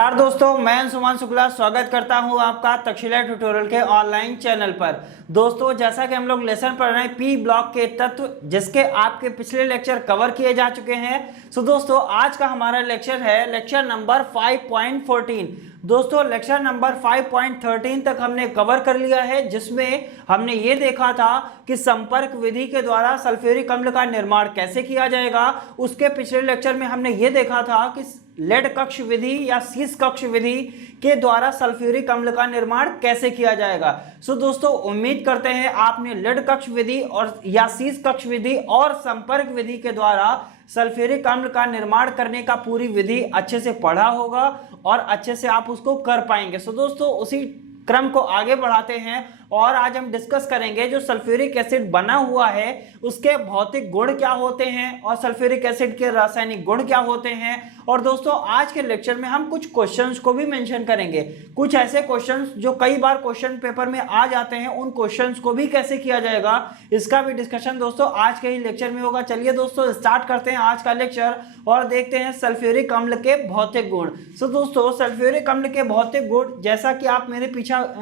नमस्कार दोस्तों, मैं सुमन शुक्ला स्वागत करता हूं आपका तक्षशिला ट्यूटोरियल के ऑनलाइन चैनल पर। दोस्तों, जैसा कि हम लोग लेसन पढ़ रहे हैं पी ब्लॉक के तत्व, जिसके आपके पिछले लेक्चर कवर किए जा चुके हैं। सो दोस्तों, आज का हमारा लेक्चर है लेक्चर नंबर 5.14। दोस्तों, लेक्चर नंबर 5.13 तक हमने कवर कर लिया है, जिसमें हमने ये देखा था कि संपर्क विधि के द्वारा सल्फ्यूरिक अम्ल का निर्माण कैसे किया जाएगा। उसके पिछले लेक्चर में हमने ये देखा था कि लेड कक्ष विधि या शीश कक्ष विधि के द्वारा सल्फ्यूरिक अम्ल का निर्माण कैसे किया जाएगा। सो दोस्तों, उम्मीद करते हैं आपने लेड कक्ष विधि और या शीश कक्ष विधि और संपर्क विधि के द्वारा सल्फ्यूरिक अम्ल का निर्माण करने का पूरी विधि अच्छे से पढ़ा होगा और अच्छे से आप उसको कर पाएंगे। सो दोस्तों, उसी क्रम को आगे बढ़ाते हैं और आज हम डिस्कस करेंगे जो सल्फ्यूरिक एसिड बना हुआ है उसके भौतिक गुण क्या होते हैं और सल्फ्यूरिक एसिड के रासायनिक गुण क्या होते हैं। और दोस्तों, आज के लेक्चर में हम कुछ क्वेश्चंस को भी मेंशन करेंगे, कुछ ऐसे क्वेश्चंस जो कई बार क्वेश्चन पेपर में आ जाते हैं, उन क्वेश्चंस को भी कैसे किया जाएगा इसका भी डिस्कशन दोस्तों आज के ही लेक्चर में होगा। चलिए दोस्तों, स्टार्ट करते हैं आज का लेक्चर और देखते हैं सल्फ्यूरिक अम्ल के भौतिक गुण। सो दोस्तों, सल्फ्यूरिक अम्ल के भौतिक गुण जैसा कि आप मेरे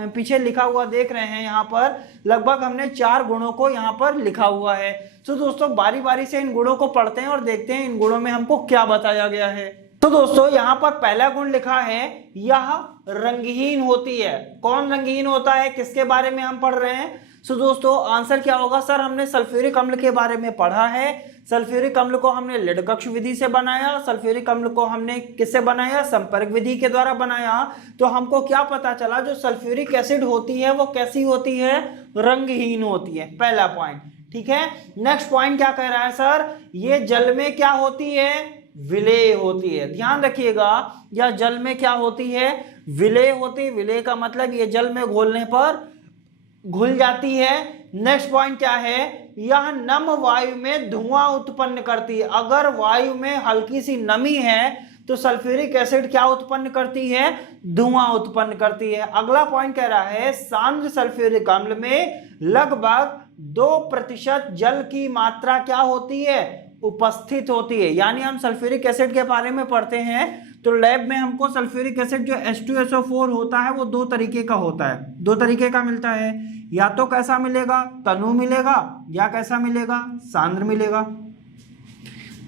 पीछे लिखा हुआ देख रहे हैं, यहाँ पर लगभग हमने 4 गुणों को यहाँ पर लिखा हुआ है। तो दोस्तों, बारी बारी से इन गुणों को पढ़ते हैं और देखते हैं इन गुणों में हमको क्या बताया गया है। तो दोस्तों, यहाँ पर पहला गुण लिखा है, यह रंगहीन होती है। कौन रंगहीन होता है, किसके बारे में हम पढ़ रहे हैं? सो दोस्तों, आंसर क्या होगा? सर, हमने सल्फ्यूरिक अम्ल के बारे में पढ़ा है। सल्फ्यूरिक अम्ल को हमने लेड कक्ष विधि से बनाया, सल्फ्यूरिक अम्ल को हमने किससे बनाया? संपर्क विधि के द्वारा बनाया। तो हमको क्या पता चला, जो सल्फ्यूरिक एसिड होती है वो कैसी होती है? रंगहीन होती है। पहला पॉइंट, ठीक है। नेक्स्ट पॉइंट क्या कह रहा है सर? ये जल में क्या होती है? विलेय होती है। ध्यान रखिएगा, यह जल में क्या होती है? विलेय होती है। विलेय का मतलब ये जल में घोलने पर घुल जाती है। नेक्स्ट पॉइंट क्या है? यह नम वायु में धुआं उत्पन्न करती है। अगर वायु में हल्की सी नमी है तो सल्फ्यूरिक एसिड क्या उत्पन्न करती है? धुआं उत्पन्न करती है। अगला पॉइंट कह रहा है, सांद्र सल्फ्यूरिक अम्ल में लगभग 2% जल की मात्रा क्या होती है? उपस्थित होती है। यानी हम सल्फ्यूरिक एसिड के बारे में पढ़ते हैं तो लैब में हमको सल्फ्यूरिक एसिड जो H2SO4 होता है वो 2 तरीके का होता है। 2 तरीके का मिलता है, या तो कैसा मिलेगा? तनु मिलेगा, या कैसा मिलेगा? सांद्र मिलेगा।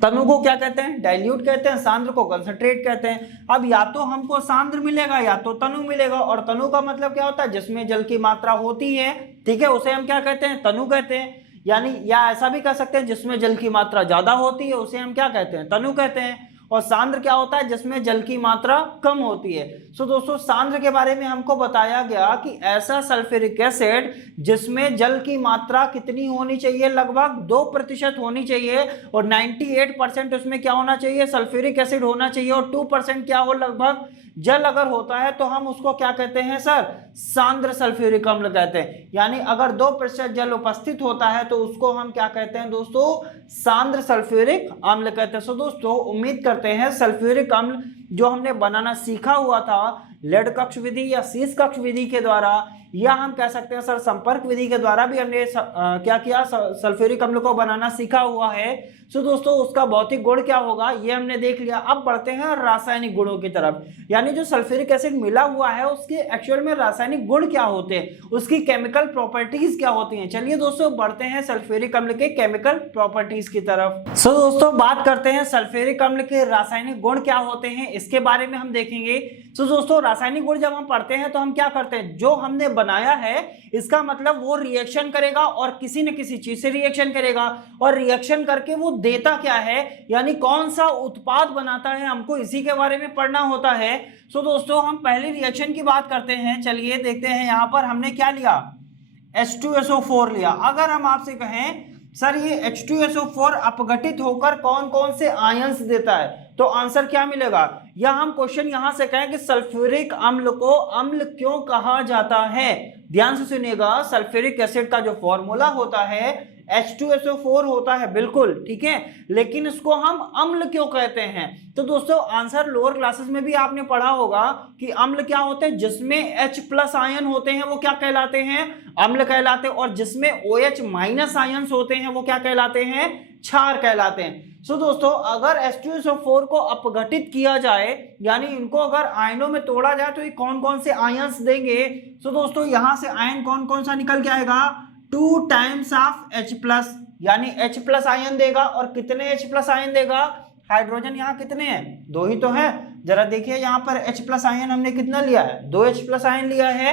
तनु को क्या कहते हैं? डाइल्यूट कहते हैं। सांद्र को कंसंट्रेट कहते हैं। अब या तो हमको सांद्र मिलेगा या तो तनु मिलेगा। और तनु का मतलब क्या होता है? जिसमें जल की मात्रा होती है, ठीक है, उसे हम क्या कहते हैं? तनु कहते हैं। यानी या ऐसा भी कह सकते हैं, जिसमें जल की मात्रा ज्यादा होती है उसे हम क्या कहते हैं? तनु कहते हैं। और सांद्र क्या होता है? जिसमें जल की मात्रा कम होती है। सो दोस्तों, सांद्र के बारे में हमको बताया गया कि ऐसा सल्फ्यूरिक एसिड जिसमें जल की मात्रा कितनी होनी चाहिए? लगभग 2% होनी चाहिए। और 98% उसमें क्या होना चाहिए? सल्फ्यूरिक एसिड होना चाहिए। और 2% क्या हो? लगभग जल अगर होता है तो हम उसको क्या कहते हैं सर? सांद्र सल्फ्यूरिक अम्ल कहते हैं। यानी अगर 2% जल उपस्थित होता है तो उसको हम क्या कहते हैं दोस्तों? सांद्र सल्फ्यूरिक अम्ल कहते हैं। सो दोस्तों, उम्मीद करते हैं सल्फ्यूरिक अम्ल जो हमने बनाना सीखा हुआ था लेड कक्ष विधि या शीश कक्ष विधि के द्वारा, या हम कह सकते हैं सर संपर्क विधि के द्वारा भी हमने क्या किया? सल्फ्यूरिक अम्ल को बनाना सीखा हुआ है। सो दोस्तों, उसका भौतिक गुण क्या होगा ये हमने देख लिया। अब बढ़ते हैं रासायनिक गुणों की तरफ। यानी जो सल्फ्यूरिक एसिड मिला हुआ है उसके एक्चुअल में रासायनिक गुण क्या होते हैं, उसकी केमिकल प्रॉपर्टीज क्या होती हैं। चलिए दोस्तों, बढ़ते हैं सल्फ्यूरिक अम्ल के केमिकल प्रॉपर्टीज की तरफ। सो दोस्तों, बात करते हैं सल्फ्यूरिक अम्ल के रासायनिक गुण क्या होते हैं, इसके बारे में हम देखेंगे। सो दोस्तों, रासायनिक गुण जब हम पढ़ते हैं तो हम क्या करते हैं? जो हमने बनाया है इसका मतलब वो रिएक्शन करेगा और किसी न किसी चीज से रिएक्शन करेगा, और रिएक्शन करके वो देता क्या है, यानी कौन सा उत्पाद बनाता है, हमको इसी के बारे में पढ़ना होता है। सो दोस्तों, हम पहले रिएक्शन की बात करते हैं। चलिए देखते हैं, यहाँ पर हमने क्या लिया? H2SO4 लिया। अगर हम आपसे कहें सर ये H2SO4 अपघटित होकर कौन कौन से आयंस देता है, तो आंसर क्या मिलेगा? या हम क्वेश्चन यहां से कहें कि सल्फ्यूरिक अम्ल को अम्ल क्यों कहा जाता है? ध्यान से सुनिएगा, सल्फ्यूरिक एसिड का जो फॉर्मूला होता है H2SO4 होता है, बिल्कुल ठीक है, लेकिन इसको हम अम्ल क्यों कहते हैं? तो दोस्तों आंसर लोअर क्लासेस में भी आपने पढ़ा होगा कि अम्ल क्या होते हैं, जिसमें H+ आयन होते हैं वो क्या कहलाते हैं, अम्ल कहलाते हैं, और जिसमें OH- आयन्स होते हैं वो क्या कहलाते हैं, क्षार कहलाते हैं। सो दोस्तों अगर H2SO4 को अपघटित किया जाए, यानी इनको अगर आयनों में तोड़ा जाए तो ये कौन कौन से आयन्स देंगे? सो दोस्तों यहां से आयन कौन कौन सा निकल के आएगा, 2 टाइम्स ऑफ H+, यानी H+ आयन देगा। और कितने H+ आयन देगा, हाइड्रोजन यहाँ कितने हैं, 2 ही तो है। जरा देखिए यहाँ पर H+ आयन हमने कितना लिया है, 2 H+ आयन लिया है,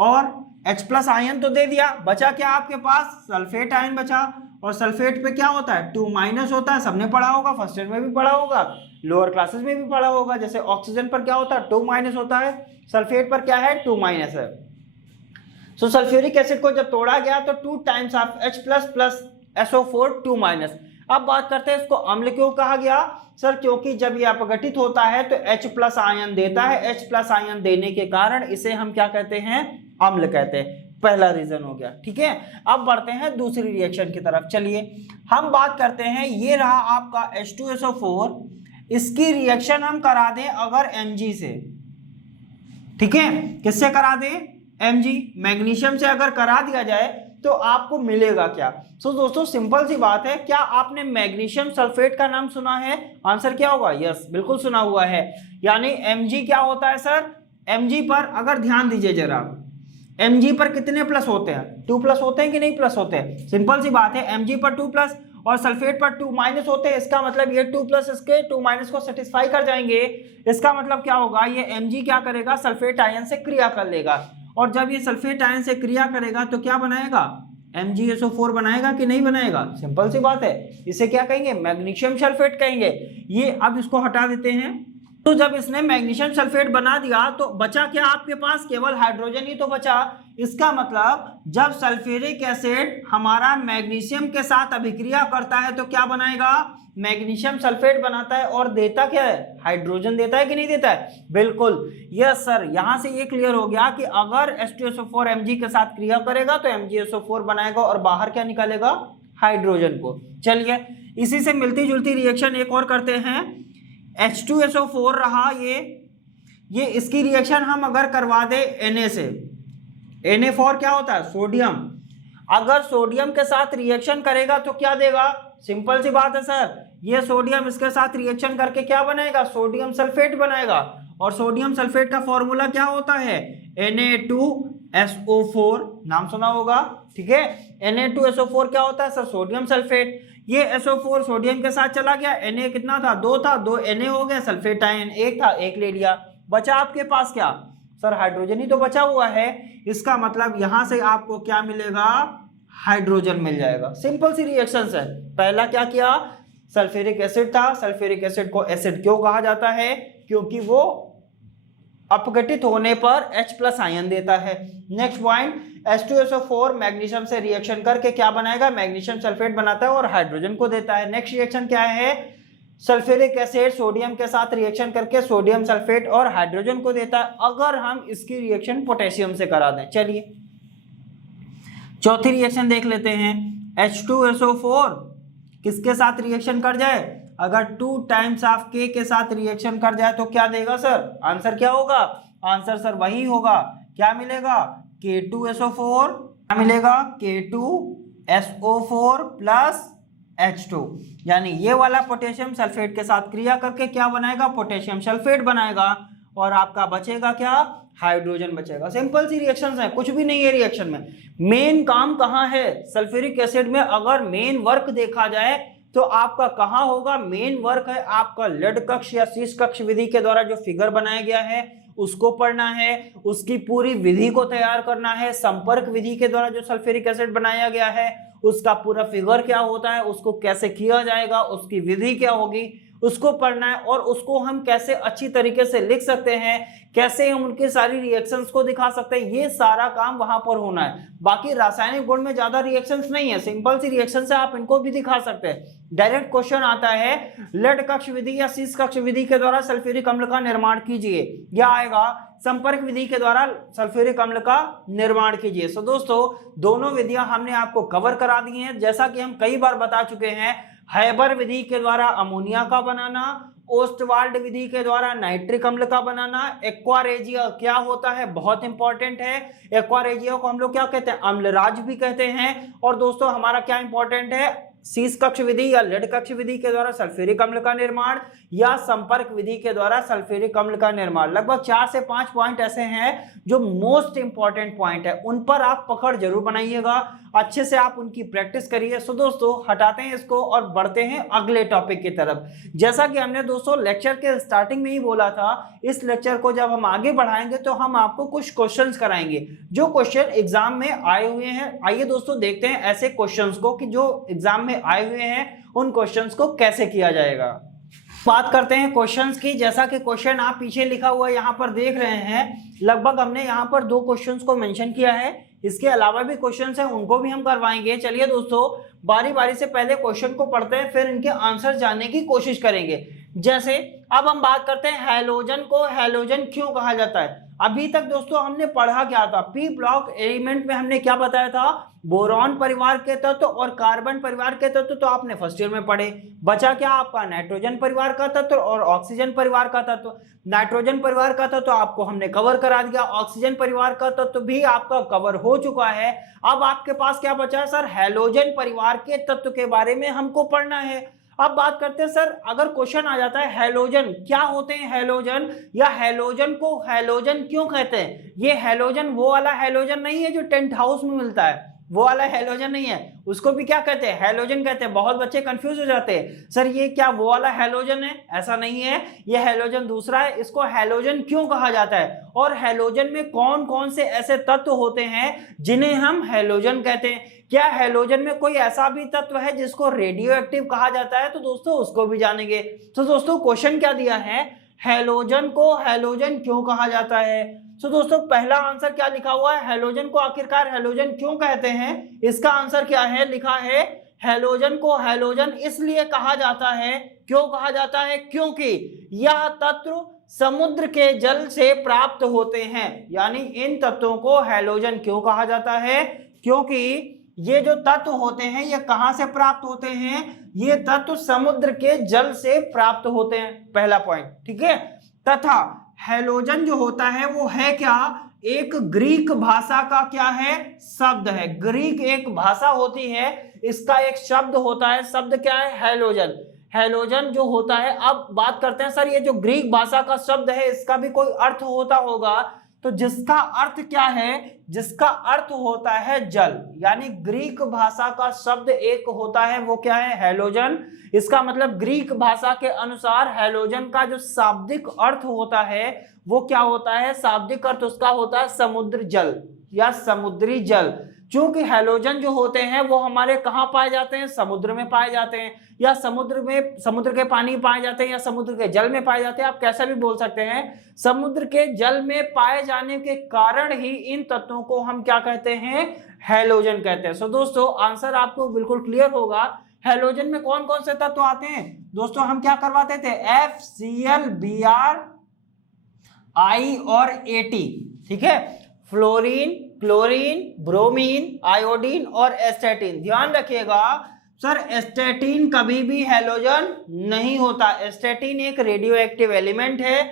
और H+ आयन तो दे दिया, बचा क्या आपके पास, सल्फेट आयन बचा। और सल्फेट पे क्या होता है, 2- होता है, सबने पढ़ा होगा, फर्स्ट ईयर में भी पढ़ा होगा, लोअर क्लासेस में भी पढ़ा होगा। जैसे ऑक्सीजन पर क्या होता है, 2- होता है, सल्फेट पर क्या है, 2- है। सो सल्फ्यूरिक एसिड को जब तोड़ा गया तो 2 times of H+ plus SO4 2-। अब बात करते हैं इसको अम्ल क्यों कहा गया सर, क्योंकि जब ये अपघटित होता है तो H+ आयन देता है, H+ आयन देने के कारण इसे हम क्या कहते हैं, अम्ल कहते हैं। पहला रीजन हो गया, ठीक है। अब बढ़ते हैं दूसरी रिएक्शन की तरफ। चलिए हम बात करते हैं, ये रहा आपका H2SO4, इसकी रिएक्शन हम करा दें अगर Mg से, ठीक है, किससे करा दें, Mg, मैग्नीशियम से अगर करा दिया जाए तो आपको मिलेगा क्या? सो दोस्तों सिंपल सी बात है, क्या आपने मैग्नीशियम सल्फेट का नाम सुना है? आंसर क्या होगा, यस बिल्कुल सुना हुआ है। यानी Mg क्या होता है सर, Mg पर अगर ध्यान दीजिए जरा, Mg पर कितने प्लस होते हैं, 2+ होते हैं कि नहीं प्लस होते हैं? सिंपल सी बात है, Mg पर 2+ और सल्फेट पर 2- होते हैं, इसका मतलब ये 2+ इसके 2- को सेटिस्फाई कर जाएंगे। इसका मतलब क्या होगा, ये Mg क्या करेगा, सल्फेट आयन से क्रिया कर लेगा, और जब ये सल्फेट आयन से क्रिया करेगा तो क्या बनाएगा, MgSO4 बनाएगा कि नहीं बनाएगा? सिंपल सी बात है, इसे क्या कहेंगे, मैग्नीशियम सल्फेट कहेंगे। ये अब इसको हटा देते हैं। तो जब इसने मैग्नीशियम सल्फेट बना दिया तो बचा क्या आपके पास, केवल हाइड्रोजन ही तो बचा। इसका मतलब जब सल्फ्यूरिक एसिड हमारा मैग्नीशियम के साथ अभिक्रिया करता है तो क्या बनाएगा, मैग्नीशियम सल्फेट बनाता है, और देता क्या है, हाइड्रोजन देता है कि नहीं देता है? बिल्कुल, यस सर। यहां से ये क्लियर हो गया कि अगर H2SO4 Mg के साथ क्रिया करेगा तो MgSO4 बनाएगा और बाहर क्या निकालेगा, हाइड्रोजन को। चलिए इसी से मिलती जुलती रिएक्शन एक और करते हैं। H2SO4 रहा ये इसकी रिएक्शन हम अगर करवा दे Na से, Na4 क्या होता है, सोडियम। अगर सोडियम के साथ रिएक्शन करेगा तो क्या देगा, सिंपल सी बात है सर, ये सोडियम इसके साथ रिएक्शन करके क्या बनाएगा, सोडियम सल्फेट बनाएगा। और सोडियम सल्फेट का फॉर्मूला क्या होता है, Na2SO4, नाम सुना होगा, ठीक है। Na2SO4 क्या होता है सर, सोडियम सल्फेट। ये SO4 सोडियम के साथ चला गया, Na कितना था, 2 था, 2 Na हो गया, सल्फेट आयन 1 था, 1 ले लिया, बचा आपके पास क्या सर, हाइड्रोजन ही तो बचा हुआ है। इसका मतलब यहां से आपको क्या मिलेगा, हाइड्रोजन मिल जाएगा। सिंपल सी रिएक्शंस है। पहला क्या किया, सल्फ्यूरिक एसिड था, सल्फ्यूरिक एसिड को एसिड क्यों कहा जाता है, क्योंकि वो अपघटित होने पर H+ आयन देता है। नेक्स्ट पॉइंट, H2SO4 मैग्नीशियम से रिएक्शन करके क्या बनाएगा, मैग्नीशियम सल्फेट बनाता है और हाइड्रोजन को देता है। नेक्स्ट रिएक्शन क्या है, सल्फ्यूरिक एसिड सोडियम के साथ रिएक्शन करके सोडियम सल्फेट और हाइड्रोजन को देता है, अगर हम इसकी रिएक्शन पोटेशियम से करा दें। चलिए चौथी रिएक्शन देख लेते हैं। H2SO4 किसके साथ रिएक्शन कर जाए, अगर 2 टाइम्स ऑफ K के साथ रिएक्शन कर जाए तो क्या देगा सर, आंसर क्या होगा, आंसर सर वही होगा, क्या मिलेगा, K2SO4, क्या मिलेगा, K2SO4 प्लस H2, यानी ये वाला पोटेशियम सल्फेट के साथ क्रिया करके क्या बनाएगा, पोटेशियम सल्फेट बनाएगा, और आपका बचेगा क्या, हाइड्रोजन बचेगा। सिंपल सी रिएक्शंस हैं, कुछ भी नहीं है रिएक्शन में। मेन काम कहाँ है, सल्फ्यूरिक एसिड में अगर मेन वर्क देखा जाए तो आपका कहाँ होगा, मेन वर्क है आपका लेड कक्ष या शीश कक्ष विधि के द्वारा जो फिगर बनाया गया है उसको पढ़ना है, उसकी पूरी विधि को तैयार करना है। संपर्क विधि के द्वारा जो सल्फ्यूरिक एसिड बनाया गया है उसका पूरा फिगर क्या होता है, उसको कैसे किया जाएगा, उसकी विधि क्या होगी, उसको पढ़ना है, और उसको हम कैसे अच्छी तरीके से लिख सकते हैं, कैसे हम उनकी सारी रिएक्शंस को दिखा सकते हैं, ये सारा काम वहां पर होना है। बाकी रासायनिक गुण में ज्यादा रिएक्शंस नहीं है, सिंपल सी रिएक्शन से आप इनको भी दिखा सकते हैं। डायरेक्ट क्वेश्चन आता है लेड कक्ष विधि या शीश कक्ष विधि के द्वारा सल्फ्यूरिक अम्ल का निर्माण कीजिए, क्या आएगा, संपर्क विधि के द्वारा सल्फ्यूरिक अम्ल का निर्माण कीजिए। सो दोस्तों दोनों विधियां हमने आपको कवर करा दी हैं। जैसा कि हम कई बार बता चुके हैं, हैबर विधि के द्वारा अमोनिया का बनाना, ओस्टवाल्ड विधि के द्वारा नाइट्रिक अम्ल का बनाना, एक्वारेजिया क्या होता है बहुत इंपॉर्टेंट है, एक्वारेजिया को हम लोग क्या कहते हैं, अम्लराज भी कहते हैं। और दोस्तों हमारा क्या इंपॉर्टेंट है, शीश कक्ष विधि या लेड कक्ष विधि के द्वारा सल्फ्यूरिक अम्ल का निर्माण या संपर्क विधि के द्वारा सल्फ्यूरिक अम्ल का निर्माण। लगभग 4 से 5 पॉइंट ऐसे हैं जो मोस्ट इंपॉर्टेंट पॉइंट है, उन पर आप पकड़ जरूर बनाइएगा, अच्छे से आप उनकी प्रैक्टिस करिए। सो दोस्तों हटाते हैं इसको और बढ़ते हैं अगले टॉपिक की तरफ। जैसा कि हमने दोस्तों लेक्चर के स्टार्टिंग में ही बोला था, इस लेक्चर को जब हम आगे बढ़ाएंगे तो हम आपको कुछ क्वेश्चंस कराएंगे जो क्वेश्चन एग्जाम में आए हुए हैं। आइए दोस्तों देखते हैं ऐसे क्वेश्चंस को कि जो एग्जाम में आए हुए हैं उन क्वेश्चंस को कैसे किया जाएगा। बात करते हैं क्वेश्चंस की। जैसा कि क्वेश्चन आप पीछे लिखा हुआ यहाँ पर देख रहे हैं, लगभग हमने यहाँ पर 2 क्वेश्चंस को मेंशन किया है, इसके अलावा भी क्वेश्चंस हैं उनको भी हम करवाएंगे। चलिए दोस्तों बारी बारी से पहले क्वेश्चन को पढ़ते हैं, फिर इनके आंसर जानने की कोशिश करेंगे। जैसे अब हम बात करते हैं हैलोजन को हैलोजन क्यों कहा जाता है। अभी तक दोस्तों हमने पढ़ा क्या था, पी ब्लॉक एलिमेंट में हमने क्या बताया था, बोरॉन परिवार के तत्व और कार्बन परिवार के तत्व तो आपने फर्स्ट ईयर में पढ़े। बचा क्या आपका, नाइट्रोजन परिवार का तत्व और ऑक्सीजन परिवार का तत्व। नाइट्रोजन परिवार का तत्व आपको हमने कवर करा दिया, ऑक्सीजन परिवार का तत्व भी आपका कवर हो चुका है। अब आपके पास क्या बचा है सर, हैलोजन परिवार के तत्व के बारे में हमको पढ़ना है। अब बात करते हैं सर, अगर क्वेश्चन आ जाता है हैलोजन क्या होते हैं, हैलोजन या हैलोजन को हैलोजन क्यों कहते हैं। ये हैलोजन वो वाला हैलोजन नहीं है जो टेंट हाउस में मिलता है, वो वाला हैलोजन नहीं है, उसको भी क्या कहते हैं, हैलोजन कहते हैं। बहुत बच्चे कंफ्यूज हो जाते हैं, सर ये क्या वो वाला हैलोजन है, ऐसा नहीं है, ये हैलोजन दूसरा है। इसको हैलोजन क्यों कहा जाता है और हैलोजन में कौन कौन से ऐसे तत्व होते हैं जिन्हें हम हैलोजन कहते हैं। क्या हैलोजन में कोई ऐसा भी तत्व है जिसको रेडियो एक्टिव कहा जाता है, तो दोस्तों उसको भी जानेंगे। तो दोस्तों क्वेश्चन क्या दिया है, हैलोजन को हैलोजन क्यों कहा जाता है। तो दोस्तों पहला आंसर क्या लिखा हुआ है, हैलोजन को आखिरकार हैलोजन क्यों कहते हैं, इसका आंसर क्या है, लिखा है हैलोजन को हैलोजन इसलिए कहा जाता है, क्यों कहा जाता है, क्योंकि यह तत्व समुद्र के जल से प्राप्त होते हैं। यानी इन तत्वों को हैलोजन क्यों कहा जाता है, क्योंकि ये जो तत्व होते हैं ये कहां से प्राप्त होते हैं, ये तत्व समुद्र के जल से प्राप्त होते हैं, पहला पॉइंट, ठीक है। तथा हैलोजन जो होता है वो है क्या, एक ग्रीक भाषा का क्या है, शब्द है। ग्रीक एक भाषा होती है, इसका एक शब्द होता है, शब्द क्या है, हैलोजन। हैलोजन जो होता है, अब बात करते हैं सर ये जो ग्रीक भाषा का शब्द है इसका भी कोई अर्थ होता होगा, तो जिसका अर्थ क्या है, जिसका अर्थ होता है जल। यानी ग्रीक भाषा का शब्द एक होता है, वो क्या है, हैलोजन। इसका मतलब ग्रीक भाषा के अनुसार हैलोजन का जो शाब्दिक अर्थ होता है वो क्या होता है, शाब्दिक अर्थ उसका होता है समुद्र जल या समुद्री जल। क्योंकि हैलोजन जो होते हैं वो हमारे कहाँ पाए जाते हैं, समुद्र में पाए जाते हैं, या समुद्र में, समुद्र के पानी पाए जाते हैं या समुद्र के जल में पाए जाते हैं, आप कैसा भी बोल सकते हैं। समुद्र के जल में पाए जाने के कारण ही इन तत्वों को हम क्या कहते हैं, हैलोजन कहते हैं। सो दोस्तों आंसर आपको बिल्कुल क्लियर होगा। हैलोजन में कौन कौन से तत्व आते हैं दोस्तों, हम क्या करवाते थे, FCl, Br, I और At, ठीक है, फ्लोरीन, क्लोरीन, ब्रोमीन, आयोडीन और एस्टेटिन। ध्यान रखिएगा सर, एस्टेटिन कभी भी हैलोजन नहीं होता, एस्टेटिन एक रेडियो एक्टिव एलिमेंट है।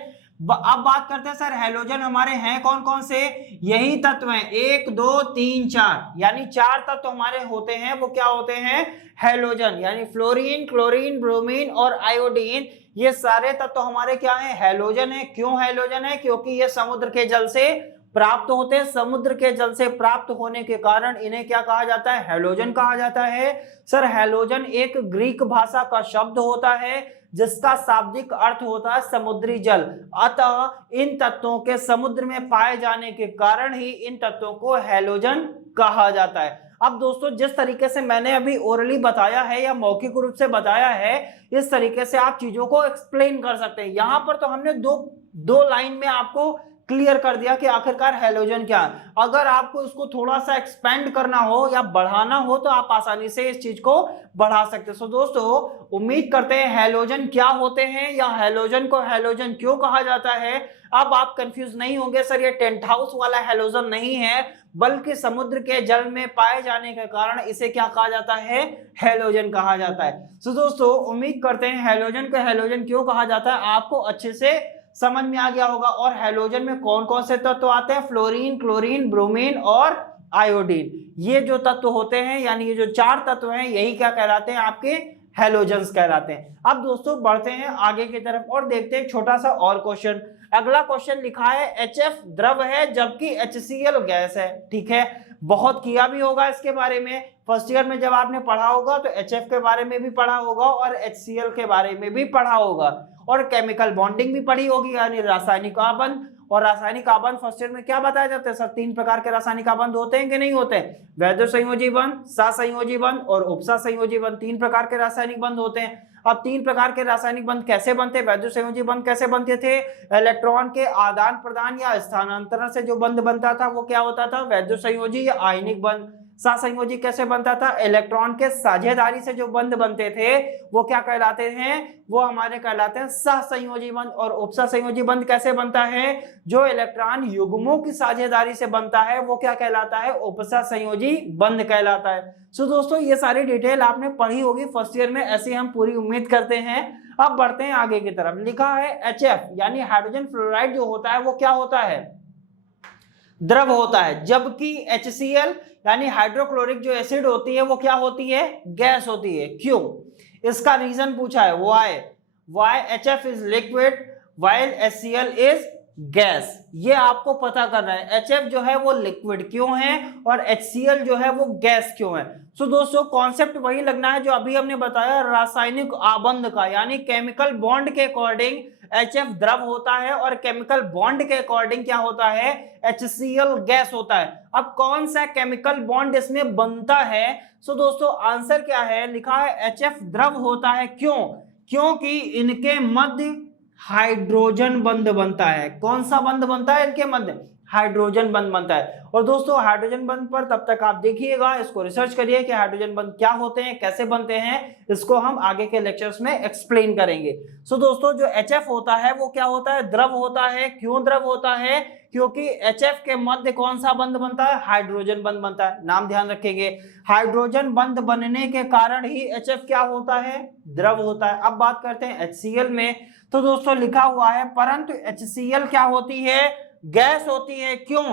अब बात करते हैं सर हैलोजन हमारे हैं कौन कौन से, यही तत्व हैं 1 2 3 4, यानी 4 तत्व हमारे होते हैं, वो क्या होते हैं, हैलोजन। यानी फ्लोरीन, क्लोरीन, ब्रोमीन और आयोडीन, ये सारे तत्व हमारे क्या हैं, हैलोजन है। क्यों हैलोजन है, क्योंकि ये समुद्र के जल से प्राप्त होते हैं, समुद्र के जल से प्राप्त होने के कारण इन्हें क्या कहा जाता है, हैलोजन कहा जाता है। सर हैलोजन एक ग्रीक भाषा का शब्द होता है जिसका शाब्दिक अर्थ होता है समुद्री जल। अतः इन तत्वों के समुद्र में पाए जाने के कारण ही इन तत्वों को हैलोजन कहा जाता है। अब दोस्तों जिस तरीके से मैंने अभी ओरली बताया है या मौखिक रूप से बताया है, इस तरीके से आप चीजों को एक्सप्लेन कर सकते हैं। यहाँ पर तो हमने दो लाइन में आपको क्लियर कर दिया कि आखिरकार हैलोजन क्या है। अगर आपको इसको थोड़ा सा एक्सपेंड करना हो या बढ़ाना हो तो आप आसानी से इस चीज को बढ़ा सकते हो। सो दोस्तों उम्मीद करते हैं हैलोजन क्या होते हैं या हैलोजन को हैलोजन क्यों कहा जाता है अब आप कंफ्यूज नहीं होंगे। सर ये टेंट हाउस वाला हैलोजन नहीं है, बल्कि समुद्र के जल में पाए जाने के कारण इसे क्या कहा जाता है, हैलोजन कहा जाता है। सो दोस्तों उम्मीद करते हैं हैलोजन को हैलोजन क्यों कहा जाता है आपको अच्छे से समझ में आ गया होगा। और हैलोजन में कौन कौन से तत्व आते हैं, फ्लोरीन, क्लोरीन, ब्रोमीन और आयोडीन, ये जो तत्व होते हैं यानी ये जो 4 तत्व हैं यही क्या कहलाते हैं, आपके हैलोजन्स कहलाते हैं। अब दोस्तों बढ़ते हैं आगे की तरफ और देखते हैं छोटा सा और क्वेश्चन। अगला क्वेश्चन लिखा है HF द्रव है जबकि HCl गैस है। ठीक है, बहुत किया भी होगा इसके बारे में, फर्स्ट ईयर में जब आपने पढ़ा होगा तो HF के बारे में भी पढ़ा होगा और HCl के बारे में भी पढ़ा होगा और केमिकल बॉन्डिंग भी पढ़ी होगी यानी रासायनिक आबंध। और रासायनिक आबंध फर्स्ट ईयर में क्या बताया जाता है सर, 3 प्रकार के रासायनिक आबंध होते हैं कि नहीं होते हैं, वैद्य संयोजी बंध, सहसंयोजी बंध और उपसहसंयोजी बंध, 3 प्रकार के रासायनिक बंध होते हैं। अब 3 प्रकार के रासायनिक बंध कैसे बनते हैं, वैद्य संयोजी बंध कैसे बनते थे, इलेक्ट्रॉन के आदान प्रदान या स्थानांतरण से जो बंध बनता था वो क्या होता था, वैद्य संयोजी या आयनिक बंध। सहसंयोजी कैसे बनता था, इलेक्ट्रॉन के साझेदारी से जो बंध बनते थे वो क्या कहलाते हैं, वो हमारे कहलाते हैं सहसंयोजी बंध। और उपसहसंयोजी बंध कैसे बनता है, जो इलेक्ट्रॉन युग्मों की साझेदारी से बनता है वो क्या कहलाता है, उपसहसंयोजी बंध कहलाता है। सो दोस्तों ये सारी डिटेल आपने पढ़ी होगी फर्स्ट ईयर में, ऐसी हम पूरी उम्मीद करते हैं। अब बढ़ते हैं आगे की तरफ। लिखा है HF यानी हाइड्रोजन फ्लोराइड जो होता है वो क्या होता है, द्रव होता है, जबकि HCl यानी हाइड्रोक्लोरिक जो एसिड होती है वो क्या होती है, गैस होती है। क्यों, इसका रीजन पूछा है, why HF is liquid while HCl is gas, ये आपको पता करना है। HF जो है वो लिक्विड क्यों है और HCl जो है वो गैस क्यों है। सो दोस्तों कॉन्सेप्ट वही लगना है जो अभी हमने बताया रासायनिक आबंध का, यानी केमिकल बॉन्ड के अकॉर्डिंग HF द्रव होता है और केमिकल बॉन्ड के अकॉर्डिंग क्या होता है, HCl गैस होता है। अब कौन सा केमिकल बॉन्ड इसमें बनता है, सो दोस्तों आंसर क्या है, लिखा है HF द्रव होता है। क्यों, क्योंकि इनके मध्य हाइड्रोजन बंध बनता है। कौन सा बंध बनता है इनके मध्य, हाइड्रोजन बंध बनता है। और दोस्तों हाइड्रोजन बंध पर तब तक आप देखिएगा, इसको रिसर्च करिए कि हाइड्रोजन बंध क्या होते हैं, कैसे बनते हैं, इसको हम आगे के लेक्चर्स में एक्सप्लेन करेंगे। सो दोस्तों जो HF होता है वो क्या होता है, द्रव होता है। क्यों द्रव होता है, क्योंकि HF के मध्य कौन सा बंध बनता है, हाइड्रोजन बंध बनता है। नाम ध्यान रखेंगे, हाइड्रोजन बंध बनने के कारण ही HF क्या होता है, द्रव होता है। अब बात करते हैं HCl में, तो दोस्तों लिखा हुआ है परंतु HCl क्या होती है, गैस होती है। क्यों,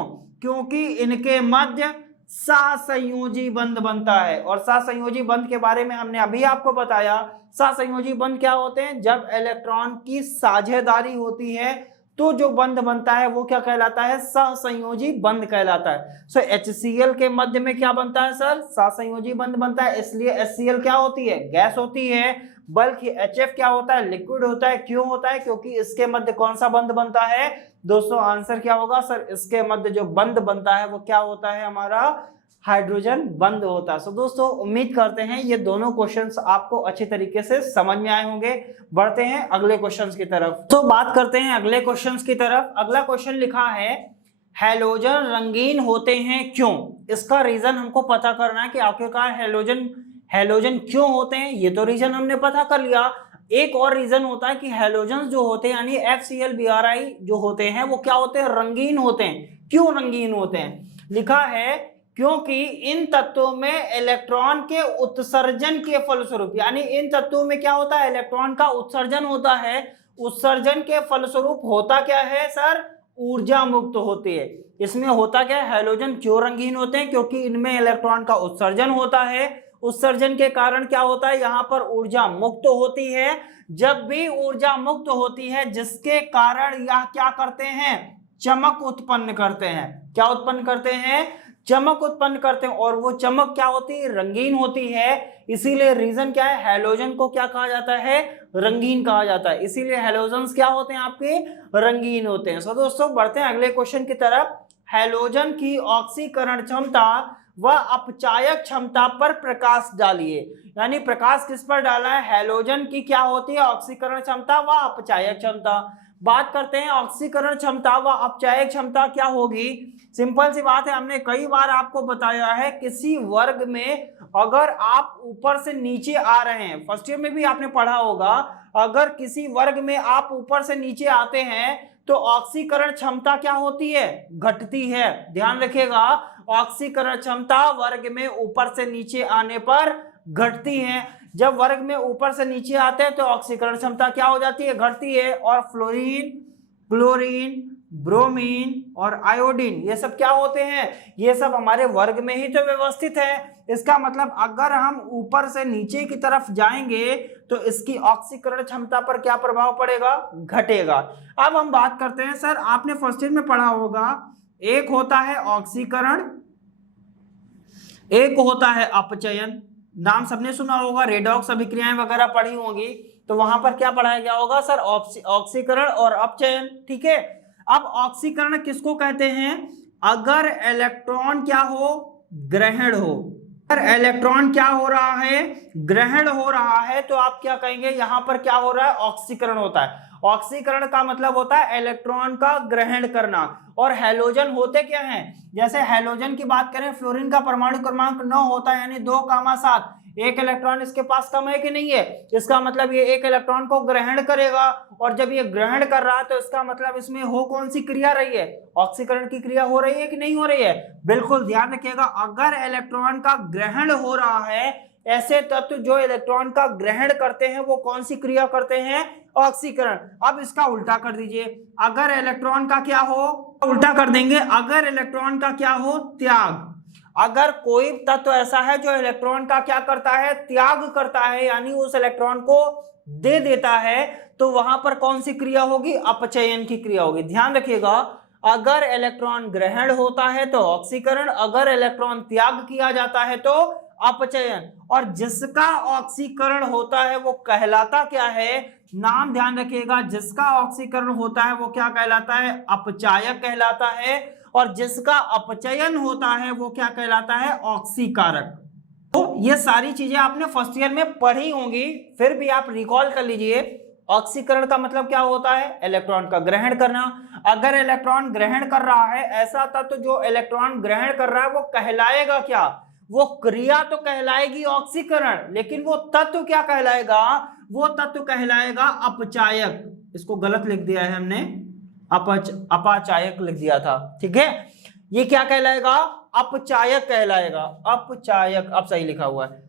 क्योंकि इनके मध्य सहसंयोजी बंध बनता है। और सहसंयोजी बंध के बारे में हमने अभी आपको बताया, सहसंयोजी बंध क्या होते हैं, जब इलेक्ट्रॉन की साझेदारी होती है तो जो बंध बनता है वो क्या कहलाता है, सहसंयोजी बंध कहलाता है। सो HCl के मध्य में क्या बनता है सर, सहसंयोजी बंध बनता है, इसलिए HCl क्या होती है, गैस होती है। बल्कि HF क्या होता है, लिक्विड होता है। क्यों होता है, क्योंकि इसके मध्य कौन सा बंध बनता है, दोस्तों आंसर क्या होगा सर, इसके मध्य जो बंध बनता है वो क्या होता है, हमारा हाइड्रोजन बंध होता है। सो दोस्तों उम्मीद करते हैं ये दोनों क्वेश्चंस आपको अच्छी तरीके से समझ में आए होंगे। बढ़ते हैं अगले क्वेश्चंस की तरफ। तो बात करते हैं अगले क्वेश्चंस की तरफ। अगला क्वेश्चन लिखा है हैलोजन रंगीन होते हैं क्यों, इसका रीजन हमको पता करना है कि आखिरकार हैलोजन क्यों होते हैं। ये तो रीजन हमने पता कर लिया। एक और रीजन होता है कि हैलोजन जो होते हैं यानी FCl Bri जो होते हैं वो क्या होते हैं, रंगीन होते हैं। क्यों रंगीन होते हैं, लिखा है क्योंकि इन तत्वों में इलेक्ट्रॉन के उत्सर्जन के फलस्वरूप, यानी इन तत्वों में क्या होता है, इलेक्ट्रॉन का उत्सर्जन होता है। उत्सर्जन के फलस्वरूप होता क्या है सर, ऊर्जा मुक्त होती है। इसमें होता क्या है, हैलोजन क्यों रंगीन होते हैं, क्योंकि इनमें इलेक्ट्रॉन का उत्सर्जन होता है। उत्सर्जन के कारण क्या होता है, यहाँ पर ऊर्जा मुक्त होती है। जब भी ऊर्जा मुक्त होती है जिसके कारण यह क्या करते हैं, चमक उत्पन्न करते हैं। क्या उत्पन्न करते हैं, चमक उत्पन्न करते हैं। और वो चमक क्या होती है, रंगीन होती है। इसीलिए रीजन क्या है, हैलोजन को क्या कहा जाता है, रंगीन कहा जाता है। इसीलिए हैलोजन्स क्या होते हैं, आपके रंगीन होते हैं। सो दोस्तों बढ़ते हैं अगले क्वेश्चन की तरफ। हैलोजन की ऑक्सीकरण क्षमता व अपचायक क्षमता पर प्रकाश डालिए। यानी प्रकाश किस पर डाला है, हैलोजन की क्या होती है, ऑक्सीकरण क्षमता व अपचायक क्षमता। बात करते हैं ऑक्सीकरण क्षमता व अपचायक क्षमता क्या होगी। सिंपल सी बात है, हमने कई बार आपको बताया है, किसी वर्ग में अगर आप ऊपर से नीचे आ रहे हैं, फर्स्ट ईयर में भी आपने पढ़ा होगा, अगर किसी वर्ग में आप ऊपर से नीचे आते हैं तो ऑक्सीकरण क्षमता क्या होती है, घटती है। ध्यान रखिएगा, ऑक्सीकरण क्षमता वर्ग में ऊपर से नीचे आने पर घटती है। जब वर्ग में ऊपर से नीचे आते हैं तो ऑक्सीकरण क्षमता क्या हो जाती है, घटती है। और फ्लोरीन, क्लोरीन, ब्रोमीन और आयोडीन ये सब क्या होते हैं, ये सब हमारे वर्ग में ही तो व्यवस्थित है। इसका मतलब अगर हम ऊपर से नीचे की तरफ जाएंगे तो इसकी ऑक्सीकरण क्षमता पर क्या प्रभाव पड़ेगा, घटेगा। अब हम बात करते हैं, सर आपने फर्स्ट ईयर में पढ़ा होगा, एक होता है ऑक्सीकरण, एक होता है अपचयन। नाम सबने सुना होगा, रेडॉक्स अभिक्रियाएं वगैरह पढ़ी होंगी, तो वहां पर क्या पढ़ाया गया होगा सर, ऑक्सीकरण और अपचयन। ठीक है, अब ऑक्सीकरण किसको कहते हैं, अगर इलेक्ट्रॉन क्या हो, ग्रहण हो। अगर इलेक्ट्रॉन क्या हो रहा है, ग्रहण हो रहा है, तो आप क्या कहेंगे, यहां पर क्या हो रहा है, ऑक्सीकरण होता है। ऑक्सीकरण का मतलब होता है इलेक्ट्रॉन का ग्रहण करना। और हैलोजन होते क्या हैं, जैसे हैलोजन की बात करें, फ्लोरीन का परमाणु क्रमांक 9 होता है, यानी 2,7, एक इलेक्ट्रॉन इसके पास कम है कि नहीं है, इसका मतलब ये एक इलेक्ट्रॉन को ग्रहण करेगा। और जब ये ग्रहण कर रहा है तो इसका मतलब इसमें हो कौन सी क्रिया रही है, ऑक्सीकरण की क्रिया हो रही है कि नहीं हो रही है। बिल्कुल ध्यान रखिएगा, अगर इलेक्ट्रॉन का ग्रहण हो रहा है, ऐसे तत्व जो इलेक्ट्रॉन का ग्रहण करते हैं वो कौन सी क्रिया करते हैं, ऑक्सीकरण। अब इसका उल्टा कर दीजिए, अगर इलेक्ट्रॉन का क्या हो, उल्टा कर देंगे, अगर इलेक्ट्रॉन का क्या हो, त्याग। अगर कोई तत्व ऐसा है जो इलेक्ट्रॉन का क्या करता है, त्याग करता है, यानी उस इलेक्ट्रॉन को दे देता है, तो वहां पर कौन सी क्रिया होगी, अपचयन की क्रिया होगी। ध्यान रखिएगा, अगर इलेक्ट्रॉन ग्रहण होता है तो ऑक्सीकरण, अगर इलेक्ट्रॉन त्याग किया जाता है तो अपचयन। और जिसका ऑक्सीकरण होता है वो कहलाता क्या है, नाम ध्यान रखिएगा, जिसका ऑक्सीकरण होता है वो क्या कहलाता है, अपचायक कहलाता है। और जिसका अपचयन होता है वो क्या कहलाता है, ऑक्सीकारक। तो ये सारी चीजें आपने फर्स्ट ईयर में पढ़ी होंगी, फिर भी आप रिकॉल कर लीजिए। ऑक्सीकरण का मतलब क्या होता है, इलेक्ट्रॉन का ग्रहण करना। अगर इलेक्ट्रॉन ग्रहण कर रहा है, ऐसा तत्व जो इलेक्ट्रॉन ग्रहण कर रहा है वो कहलाएगा क्या, वो क्रिया तो कहलाएगी ऑक्सीकरण, लेकिन वो तत्व क्या कहलाएगा, वो तत्व कहलाएगा अपचायक। इसको गलत लिख दिया है हमने, अपाचायक लिख दिया था। ठीक है, ये क्या कहलाएगा, अपचायक कहलाएगा, अपचायक। अब सही लिखा हुआ है।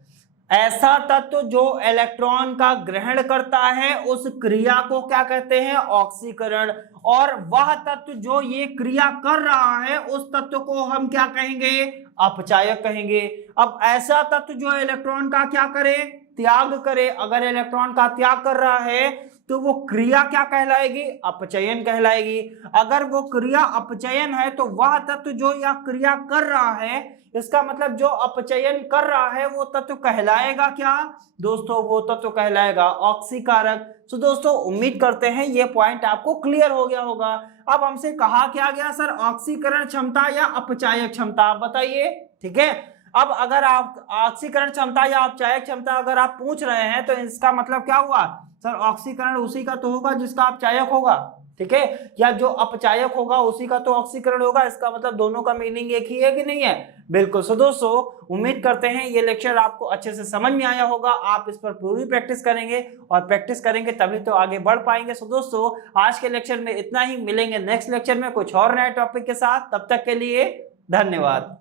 ऐसा तत्व जो इलेक्ट्रॉन का ग्रहण करता है उस क्रिया को क्या कहते हैं, ऑक्सीकरण। और वह तत्व जो ये क्रिया कर रहा है उस तत्व को हम क्या कहेंगे, अपचायक कहेंगे। अब ऐसा तत्व जो इलेक्ट्रॉन का क्या करे, त्याग करे, अगर इलेक्ट्रॉन का त्याग कर रहा है तो वो क्रिया क्या कहलाएगी, अपचयन कहलाएगी। अगर वो क्रिया अपचयन है तो वह तत्व जो यह क्रिया कर रहा है, इसका मतलब जो अपचयन कर रहा है वो तत्व कहलाएगा क्या दोस्तों, वो तत्व कहलाएगा ऑक्सीकारक। तो दोस्तों उम्मीद करते हैं ये पॉइंट आपको क्लियर हो गया होगा। अब हमसे कहा क्या गया सर, ऑक्सीकरण क्षमता या अपचायक क्षमता, आप बताइए। ठीक है, अब अगर आप ऑक्सीकरण क्षमता या अपचायक क्षमता अगर आप पूछ रहे हैं तो इसका मतलब क्या हुआ सर, ऑक्सीकरण उसी का तो होगा जिसका अपचायक होगा। ठीक है, या जो अपचायक होगा उसी का तो ऑक्सीकरण होगा। इसका मतलब दोनों का मीनिंग एक ही है कि नहीं है, बिल्कुल। सो दोस्तों उम्मीद करते हैं ये लेक्चर आपको अच्छे से समझ में आया होगा। आप इस पर पूरी प्रैक्टिस करेंगे और प्रैक्टिस करेंगे तभी तो आगे बढ़ पाएंगे। सो दोस्तों आज के लेक्चर में इतना ही, मिलेंगे नेक्स्ट लेक्चर में कुछ और नए टॉपिक के साथ। तब तक के लिए धन्यवाद।